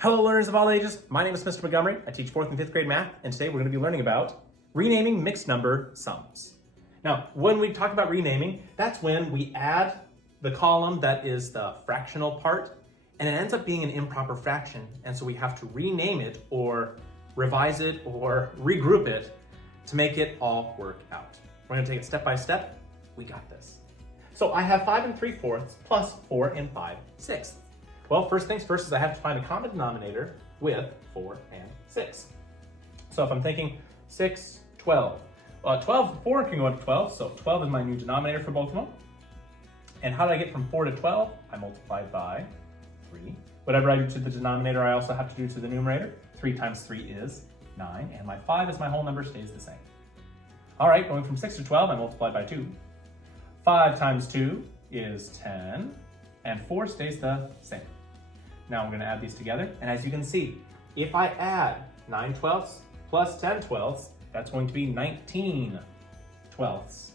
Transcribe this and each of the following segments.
Hello learners of all ages, my name is Mr. Montgomery. I teach 4th and 5th grade math, and today we're going to be learning about renaming mixed number sums. Now, when we talk about renaming, that's when we add the column that is the fractional part, and it ends up being an improper fraction, and so we have to rename it or revise it or regroup it to make it all work out. We're going to take it step by step. We got this. So I have 5 3/4 plus 4 5/6. Well, first things first is I have to find a common denominator with 4 and 6. So if I'm thinking 6, 12. 4 can go up to 12, so 12 is my new denominator for both of them. And how do I get from 4 to 12? I multiply by 3. Whatever I do to the denominator, I also have to do to the numerator. 3 times 3 is 9, and my 5 as my whole number stays the same. All right, going from 6 to 12, I multiply by 2. 5 times 2 is 10, and 4 stays the same. Now we're going to add these together, and as you can see, if I add 9/12 plus 10/12, that's going to be 19/12.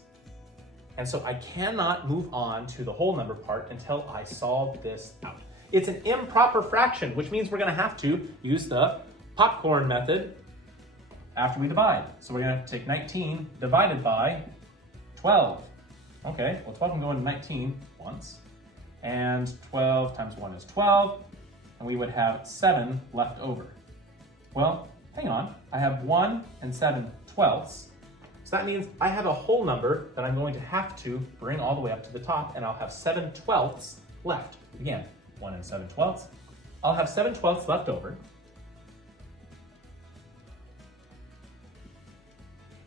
And so I cannot move on to the whole number part until I solve this out. It's an improper fraction, which means we're going to have to use the popcorn method after we divide. So we're going to have to take 19 divided by 12. Okay, well 12 can go into 19 once, and 12 times 1 is 12, and we would have 7 left over. Well, hang on, I have 1 and 7/12, so that means I have a whole number that I'm going to have to bring all the way up to the top, and I'll have 7/12 left. Again, 1 and 7/12. I'll have 7/12 left over,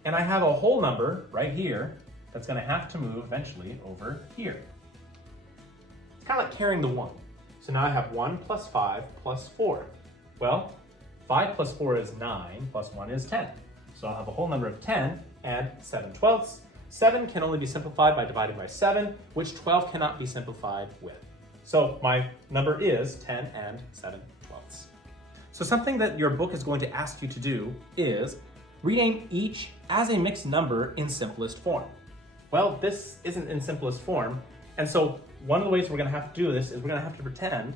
and I have a whole number right here that's going to have to move eventually over here. It's kind of like carrying the 1. So now I have 1 plus 5 plus 4. Well, 5 plus 4 is 9, plus 1 is 10. So I'll have a whole number of 10 and 7/12. 7 can only be simplified by dividing by 7, which 12 cannot be simplified with. So my number is 10 and 7/12. So something that your book is going to ask you to do is rename each as a mixed number in simplest form. Well, this isn't in simplest form, and so one of the ways we're going to have to do this is we're going to have to pretend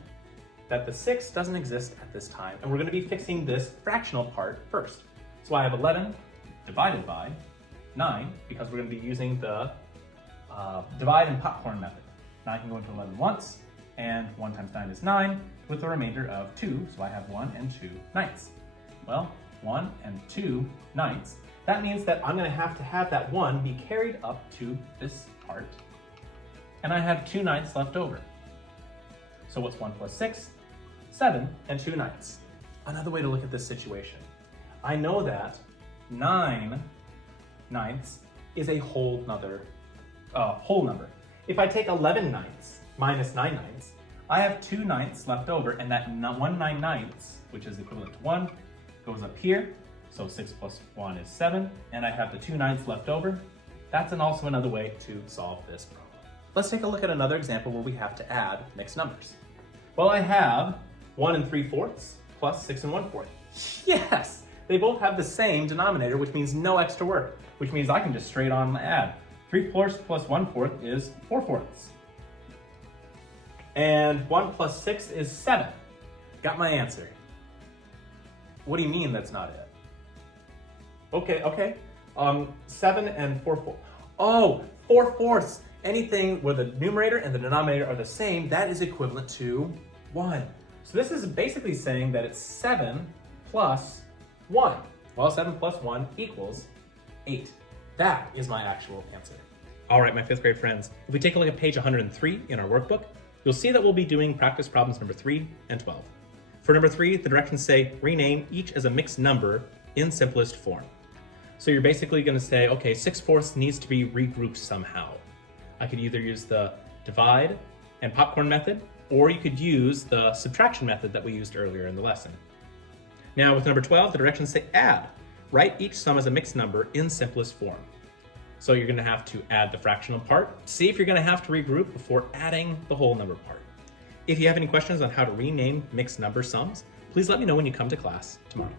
that the 6 doesn't exist at this time, and we're going to be fixing this fractional part first. So I have 11 divided by 9, because we're going to be using the divide and popcorn method. 9 can go into 11 once, and 1 times 9 is 9, with a remainder of 2, so I have 1 and 2/9. Well, 1 and 2/9. That means that I'm going to have that 1 be carried up to this part, and I have 2/9 left over. So what's 1 plus 6? 7 and 2/9. Another way to look at this situation. I know that 9/9 is a whole number. If I take 11/9 minus 9/9, I have 2/9 left over, and that 1/9, which is equivalent to 1, goes up here. So 6 plus 1 is 7, and I have the 2/9 left over. That's also another way to solve this problem. Let's take a look at another example where we have to add mixed numbers. Well, I have 1 3/4 plus 6 1/4. Yes, they both have the same denominator, which means no extra work, which means I can just straight on add. 3/4 plus 1/4 is 4/4. And 1 plus 6 is 7. Got my answer. What do you mean that's not it? Okay. 7 and 4/4. Oh, 4/4. Anything where the numerator and the denominator are the same, that is equivalent to 1. So this is basically saying that it's 7 plus 1. Well, 7 plus 1 equals 8. That is my actual answer. All right, my 5th grade friends, if we take a look at page 103 in our workbook, you'll see that we'll be doing practice problems number 3 and 12. For number 3, the directions say rename each as a mixed number in simplest form. So you're basically going to say, okay, 6/4 needs to be regrouped somehow. I could either use the divide and popcorn method, or you could use the subtraction method that we used earlier in the lesson. Now with number 12, the directions say add. Write each sum as a mixed number in simplest form. So you're going to have to add the fractional part. See if you're going to have to regroup before adding the whole number part. If you have any questions on how to rename mixed number sums, please let me know when you come to class tomorrow.